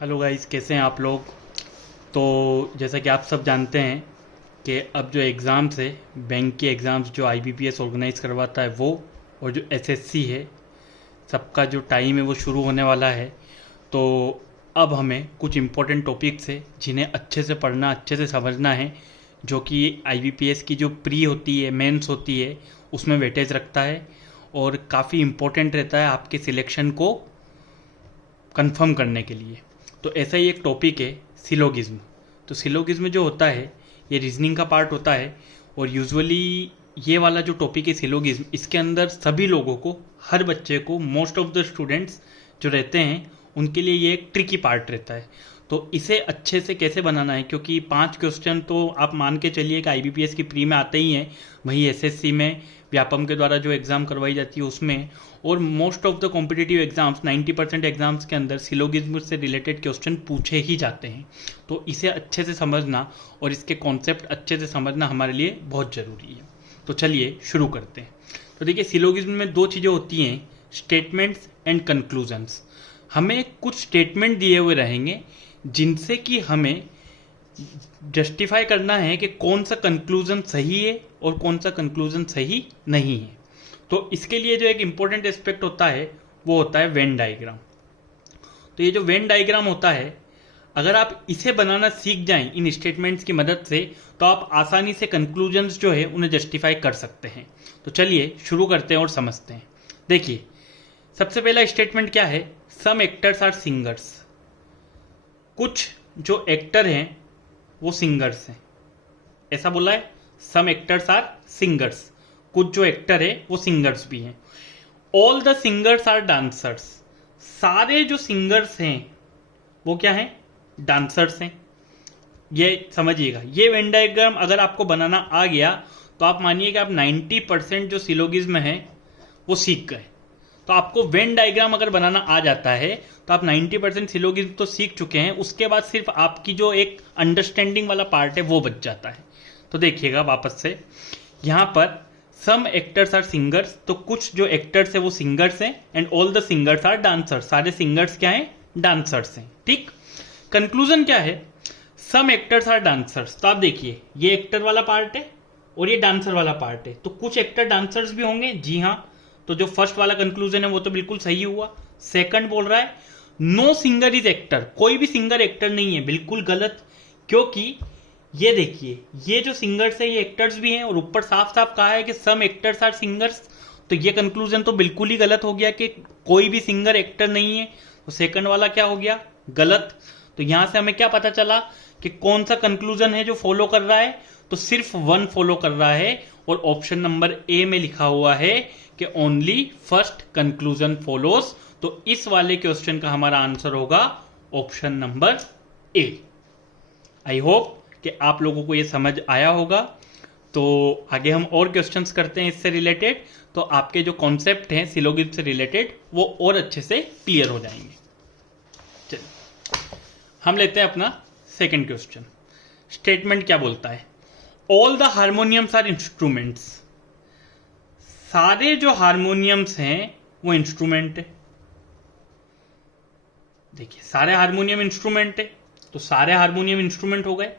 Hello guys, कैसे हैं आप लोग। तो जैसा कि आप सब जानते हैं कि अब जो एग्ज़ाम्स है, बैंक के एग्ज़ाम्स जो आईबीपीएस ऑर्गेनाइज करवाता है वो, और जो एसएससी है, सबका जो टाइम है वो शुरू होने वाला है। तो अब हमें कुछ इम्पोर्टेंट टॉपिक्स है जिन्हें अच्छे से पढ़ना, अच्छे से समझना है, जो कि आईबीपीएस की जो प्री होती है, मेंस होती है, उसमें वेटेज रखता है और काफ़ी इम्पोर्टेंट रहता है आपके सिलेक्शन को कंफर्म करने के लिए। तो ऐसा ही एक टॉपिक है सिलोगिज्म। तो सिलोगिज्म जो होता है ये रीजनिंग का पार्ट होता है, और यूजुअली ये वाला जो टॉपिक है सिलोगिज्म, इसके अंदर सभी लोगों को, हर बच्चे को, मोस्ट ऑफ द स्टूडेंट्स जो रहते हैं उनके लिए ये एक ट्रिकी पार्ट रहता है। तो इसे अच्छे से कैसे बनाना है, क्योंकि 5 क्वेश्चन तो आप मान के चलिए कि आईबीपीएस की प्री में आते ही हैं, वहीं एसएससी में व्यापम के द्वारा जो एग्ज़ाम करवाई जाती है उसमें, और most of the competitive exams 90% exams के अंदर सिलोगिज्म से रिलेटेड क्वेश्चन पूछे ही जाते हैं। तो इसे अच्छे से समझना और इसके कॉन्सेप्ट अच्छे से समझना हमारे लिए बहुत ज़रूरी है। तो चलिए शुरू करते हैं। तो देखिए, सिलोगिज्म में दो चीज़ें होती हैं, स्टेटमेंट्स एंड कंक्लूजन्स। हमें कुछ स्टेटमेंट दिए हुए रहेंगे जिनसे कि हमें जस्टिफाई करना है कि कौन सा कंक्लूजन सही है और कौन सा कंक्लूजन सही नहीं है। तो इसके लिए जो एक इम्पोर्टेंट एस्पेक्ट होता है वो होता है वेन डायग्राम। तो ये जो वेन डायग्राम होता है, अगर आप इसे बनाना सीख जाएं इन स्टेटमेंट्स की मदद से, तो आप आसानी से कंक्लूजन्स जो है उन्हें जस्टिफाई कर सकते हैं। तो चलिए शुरू करते हैं और समझते हैं। देखिए, सबसे पहला स्टेटमेंट क्या है, सम एक्टर्स आर सिंगर्स। कुछ जो एक्टर हैं वो सिंगर्स हैं, ऐसा बोला है। सम एक्टर्स आर सिंगर्स, कुछ जो एक्टर है वो सिंगर्स भी हैं। All the singers are dancers, सारे जो सिंगर्स हैं वो क्या हैं, डांसर्स हैं। ये समझिएगा, ये वेन डायग्राम अगर आपको बनाना आ गया तो आप मानिए कि आप 90% जो सिलोगिज्म है वो सीख गए। तो आपको वेन डायग्राम अगर बनाना आ जाता है तो आप 90% सिलोगिज्म तो सीख चुके हैं। उसके बाद सिर्फ आपकी जो एक अंडरस्टैंडिंग वाला पार्ट है वो बच जाता है। तो देखिएगा वापस से, यहाँ पर सम एक्टर्स आर सिंगर्स, तो कुछ जो एक्टर्स है वो सिंगर्स हैं, and all the singers are dancers, सारे सिंगर्स क्या हैं, डांसर्स हैं। ठीक। कंक्लूजन क्या है, सम एक्टर्स आर डांसर्स। तो आप देखिए, ये एक्टर वाला पार्ट है और ये डांसर वाला पार्ट है, तो कुछ एक्टर डांसर्स भी होंगे। जी हाँ, तो जो फर्स्ट वाला कंक्लूजन है वो तो बिल्कुल सही हुआ। सेकंड बोल रहा है नो सिंगर इज एक्टर, कोई भी सिंगर एक्टर नहीं है, बिल्कुल गलत। क्योंकि ये देखिए, ये जो सिंगर्स है ये एक्टर्स भी हैं, और ऊपर साफ साफ कहा है कि सम एक्टर्स आर सिंगर्स। तो ये कंक्लूजन तो बिल्कुल ही गलत हो गया कि कोई भी सिंगर एक्टर नहीं है। तो सेकंड वाला क्या हो गया, गलत। तो यहां से हमें क्या पता चला कि कौन सा कंक्लूजन है जो फॉलो कर रहा है, तो सिर्फ वन फॉलो कर रहा है, और ऑप्शन नंबर ए में लिखा हुआ है कि ओनली फर्स्ट कंक्लूजन फॉलोज। तो इस वाले क्वेश्चन का हमारा आंसर होगा option number A. I hope कि आप लोगों को ये समझ आया होगा। तो आगे हम और क्वेश्चंस करते हैं इससे रिलेटेड, तो आपके जो कॉन्सेप्ट हैं सिलोगिज्म से रिलेटेड वो और अच्छे से क्लियर हो जाएंगे। चलिए हम लेते हैं अपना सेकंड क्वेश्चन। स्टेटमेंट क्या बोलता है, all the harmoniums are instruments. सारे जो हारमोनियम्स हैं वो इंस्ट्रूमेंट है। देखिए, सारे हारमोनियम इंस्ट्रूमेंट है, तो सारे हारमोनियम इंस्ट्रूमेंट हो गए।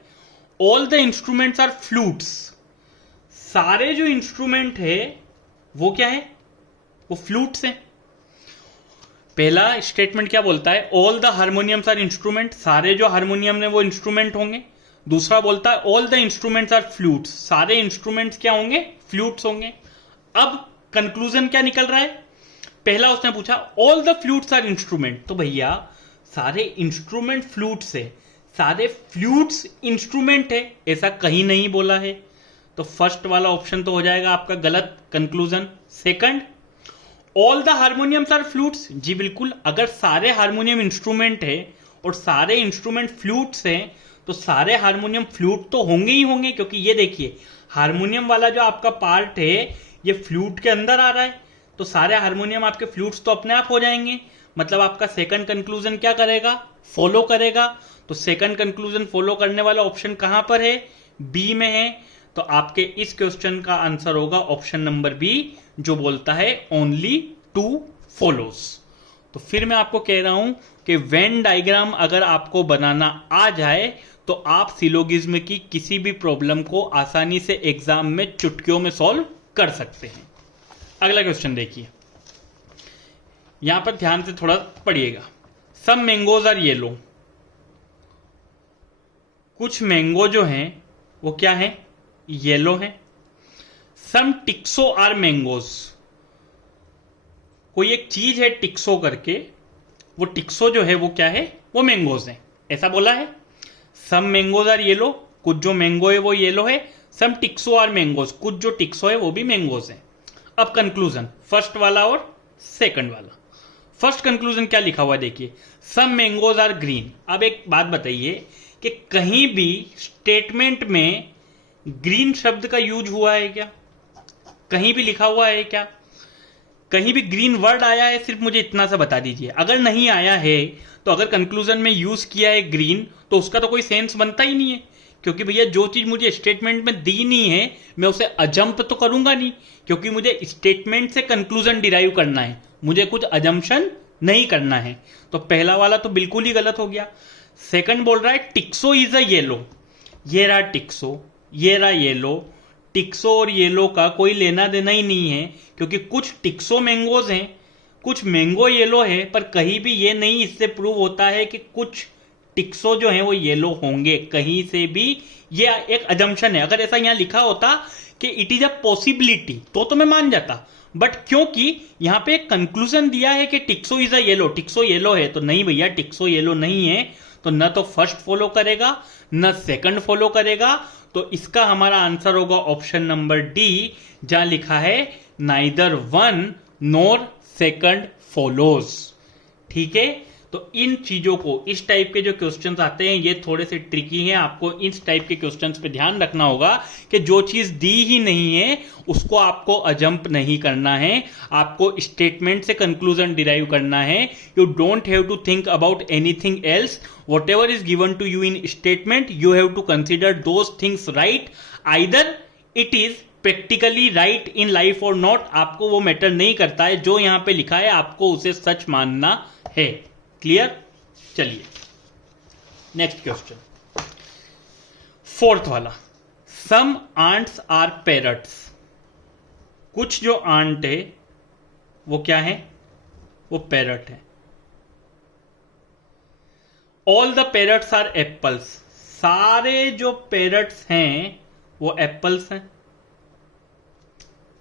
All the instruments are flutes, सारे जो इंस्ट्रूमेंट है वो क्या है, वो फ्लूट्स हैं। पहला स्टेटमेंट क्या बोलता है, all the harmoniums are instrument, सारे जो हारमोनियम है वो इंस्ट्रूमेंट होंगे। दूसरा बोलता है all the instruments are flutes, सारे इंस्ट्रूमेंट्स क्या होंगे, फ्लूट्स होंगे। अब कंक्लूजन क्या निकल रहा है, पहला उसने पूछा all the flutes are instrument, तो भैया सारे इंस्ट्रूमेंट फ्लूट्स है, सारे फ्लूट्स इंस्ट्रूमेंट है, ऐसा कहीं नहीं बोला है। तो फर्स्ट वाला ऑप्शन तो हो जाएगा आपका गलत conclusion. Second, all the harmoniums are flutes, जी बिल्कुल, अगर सारे हारमोनियम इंस्ट्रूमेंट है और सारे इंस्ट्रूमेंट फ्लूट्स हैं तो सारे हारमोनियम फ्लूट तो होंगे ही होंगे, क्योंकि ये देखिए हारमोनियम वाला जो आपका पार्ट है ये फ्लूट के अंदर आ रहा है, तो सारे हारमोनियम आपके फ्लूट्स तो अपने आप हो जाएंगे। मतलब आपका सेकंड कंक्लूजन क्या करेगा, फॉलो करेगा। तो सेकंड कंक्लूजन फॉलो करने वाला ऑप्शन कहां पर है, बी में है। तो आपके इस क्वेश्चन का आंसर होगा ऑप्शन नंबर बी, जो बोलता है ओनली टू फॉलोज। तो फिर मैं आपको कह रहा हूं, कि वेन डायग्राम अगर आपको बनाना आ जाए तो आप सिलोगिज्म की किसी भी प्रॉब्लम को आसानी से एग्जाम में चुटकियों में सॉल्व कर सकते हैं। अगला क्वेश्चन देखिए, यहां पर ध्यान से थोड़ा पढ़िएगा। सम मैंगोज आर येलो, कुछ मैंगो जो हैं वो क्या है, येलो हैं। सम टिक्सो आर मैंगोज, कोई एक चीज है टिक्सो करके, वो टिक्सो जो है वो क्या है, वो मैंगोज है, ऐसा बोला है। सम मैंगोज आर येलो, कुछ जो मैंगो है वो येलो है। सम टिक्सो आर मैंगोज, कुछ जो टिक्सो है वो भी मैंगोज है। अब कंक्लूजन, फर्स्ट वाला और सेकंड वाला। फर्स्ट कंक्लूजन क्या लिखा हुआ देखिए, सम मैंगोज आर ग्रीन। अब एक बात बताइए कि कहीं भी स्टेटमेंट में ग्रीन शब्द का यूज हुआ है क्या, कहीं भी लिखा हुआ है क्या, कहीं भी ग्रीन वर्ड आया है, सिर्फ मुझे इतना सा बता दीजिए। अगर नहीं आया है तो अगर कंक्लूजन में यूज किया है ग्रीन तो उसका तो कोई सेंस बनता ही नहीं है, क्योंकि भैया जो चीज मुझे स्टेटमेंट में दी नहीं है मैं उसे अजंप तो करूंगा नहीं, क्योंकि मुझे स्टेटमेंट से कंक्लूजन डिराइव करना है, मुझे कुछ अजम्पशन नहीं करना है। तो पहला वाला तो बिल्कुल ही गलत हो गया। सेकंड बोल रहा है टिक्सो इज अ येलो, ये रहा टिक्सो, ये रहा येलो। टिक्सो और येलो का कोई लेना देना ही नहीं है, क्योंकि कुछ टिक्सो मैंगोज हैं, कुछ मैंगो येलो है, पर कहीं भी ये नहीं इससे प्रूव होता है कि कुछ टिक्सो जो है वो येलो होंगे, कहीं से भी ये एक अजम्पशन है। अगर ऐसा यहां लिखा होता कि इट इज अ पॉसिबिलिटी तो मैं मान जाता, बट क्योंकि यहां पे एक कंक्लूजन दिया है कि टिक्सो इज अ येलो, टिक्सो येलो है, तो नहीं भैया टिक्सो येलो नहीं है, तो न तो फर्स्ट फॉलो करेगा न सेकंड फॉलो करेगा। तो इसका हमारा आंसर होगा ऑप्शन नंबर डी, जहां लिखा है नाइदर वन नोर सेकंड फॉलोज। ठीक है, तो इन चीजों को, इस टाइप के जो क्वेश्चंस आते हैं ये थोड़े से ट्रिकी हैं, आपको इस टाइप के क्वेश्चंस पे ध्यान रखना होगा कि जो चीज दी ही नहीं है उसको आपको अजंप नहीं करना है, आपको स्टेटमेंट से कंक्लूजन डिराइव करना है। You don't have to think about anything else, whatever is given to you in statement you have to consider those things right, either it is practically right in life or not, आपको वो matter नहीं करता है, जो यहां पे लिखा है आपको उसे सच मानना है। क्लियर, चलिए नेक्स्ट क्वेश्चन, फोर्थ वाला। सम आंट्स आर पैरट्स, कुछ जो आंट है वो क्या है, वो पैरट है। All the parrots are apples, सारे जो पैरट्स हैं वो एप्पल्स हैं।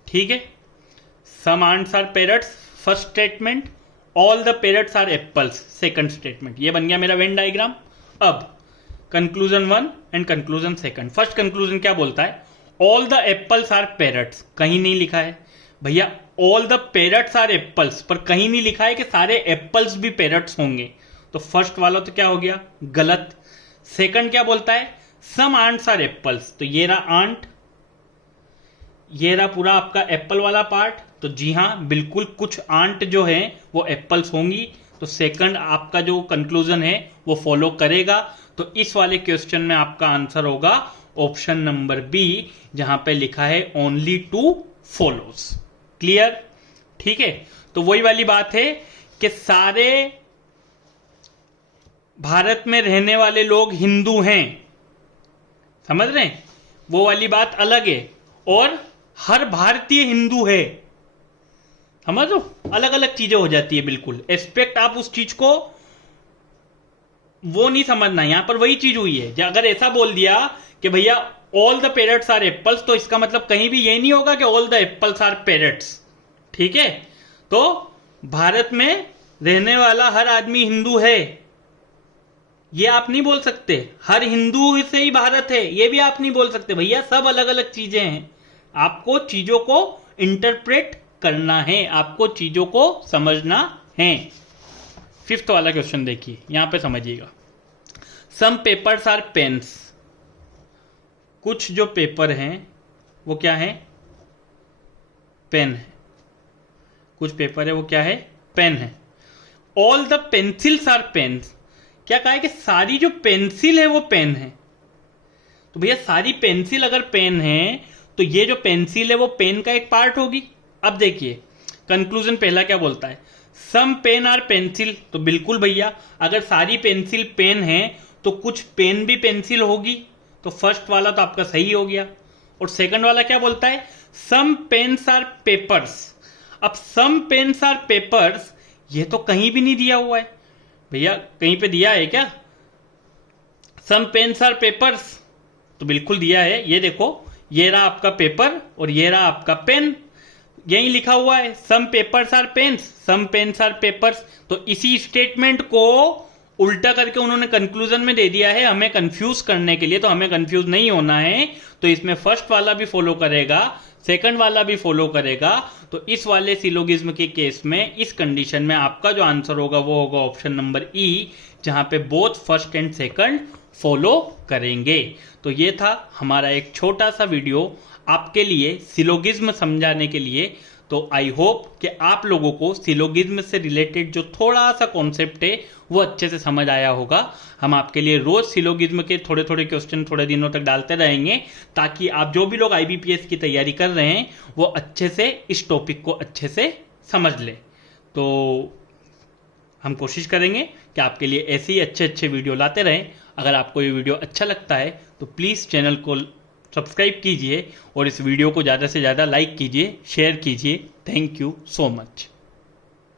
ठीक है, some ants are parrots first statement, all the parrots are apples second statement. ये बन गया मेरा वेन डायग्राम। अब conclusion one and conclusion second. First conclusion क्या बोलता है, all the apples are parrots, कहीं नहीं लिखा है भैया all the parrots are apples, पर कहीं नहीं लिखा है कि सारे एप्पल्स भी पैरट्स होंगे, तो फर्स्ट वाला तो क्या हो गया, गलत। सेकंड क्या बोलता है, सम आंट्स आर एप्पल्स, तो ये रहा आंट, ये रहा पूरा आपका एप्पल वाला पार्ट, तो जी हां बिल्कुल कुछ आंट जो है वो एप्पल्स होंगी, तो सेकंड आपका जो कंक्लूजन है वो फॉलो करेगा। तो इस वाले क्वेश्चन में आपका आंसर होगा ऑप्शन नंबर बी, जहां पे लिखा है ओनली टू फॉलोज। क्लियर, ठीक है, तो वही वाली बात है कि सारे भारत में रहने वाले लोग हिंदू हैं, समझ रहे हैं, वो वाली बात अलग है, और हर भारतीय हिंदू है, समझो, अलग अलग चीजें हो जाती है। बिल्कुल एस्पेक्ट आप उस चीज को वो नहीं समझना, यहां पर वही चीज हुई है। अगर ऐसा बोल दिया कि भैया all the parrots are apples, तो इसका मतलब कहीं भी ये नहीं होगा कि all the apples are parrots. ठीक है, तो भारत में रहने वाला हर आदमी हिंदू है, ये आप नहीं बोल सकते। हर हिंदू से ही भारत है, ये भी आप नहीं बोल सकते भैया, सब अलग अलग चीजें हैं। आपको चीजों को इंटरप्रेट करना है, आपको चीजों को समझना है। फिफ्थ वाला क्वेश्चन देखिए, यहां पे समझिएगा। सम पेपर्स आर पेन्स, कुछ जो पेपर हैं वो क्या है, पेन है। कुछ पेपर है वो क्या है, पेन है। All the pencils are pens, क्या कहा है कि सारी जो पेंसिल है वो पेन है, तो भैया सारी पेंसिल अगर पेन है तो ये जो पेंसिल है वो पेन का एक पार्ट होगी। अब देखिए कंक्लूजन पहला क्या बोलता है, सम पेन आर पेंसिल, तो बिल्कुल भैया अगर सारी पेंसिल पेन है तो कुछ पेन भी पेंसिल होगी, तो फर्स्ट वाला तो आपका सही हो गया। और सेकंड वाला क्या बोलता है, सम पेन्स आर पेपर्स। अब सम पेन्स आर पेपर्स ये तो कहीं भी नहीं दिया हुआ है भैया, कहीं पे दिया है क्या सम पेन्स आर पेपर्स? तो बिल्कुल दिया है, ये देखो ये रहा आपका पेपर और ये रहा आपका पेन, यही लिखा हुआ है some papers are pens, some pens are papers. तो इसी स्टेटमेंट को उल्टा करके उन्होंने कंक्लूजन में दे दिया है हमें कंफ्यूज करने के लिए, तो हमें कंफ्यूज नहीं होना है। तो इसमें फर्स्ट वाला भी फॉलो करेगा, सेकंड वाला भी फॉलो करेगा। तो इस वाले सिलोगिज्म के केस में इस कंडीशन में आपका जो आंसर होगा वो होगा ऑप्शन नंबर ई, जहां पे both first and second follow करेंगे। तो ये था हमारा एक छोटा सा वीडियो आपके लिए सिलोगिज्म समझाने के लिए। तो आई होप कि आप लोगों को सिलोगिज्म से रिलेटेड जो थोड़ा सा कॉन्सेप्ट है वो अच्छे से समझ आया होगा। हम आपके लिए रोज सिलोगिज्म के थोड़े थोड़े क्वेश्चन थोड़े दिनों तक डालते रहेंगे, ताकि आप जो भी लोग आईबीपीएस की तैयारी कर रहे हैं वो अच्छे से इस टॉपिक को अच्छे से समझ ले। तो हम कोशिश करेंगे कि आपके लिए ऐसे ही अच्छे अच्छे वीडियो लाते रहें। अगर आपको ये वीडियो अच्छा लगता है तो प्लीज़ चैनल को सब्सक्राइब कीजिए और इस वीडियो को ज़्यादा से ज़्यादा लाइक कीजिए, शेयर कीजिए। Thank you so much.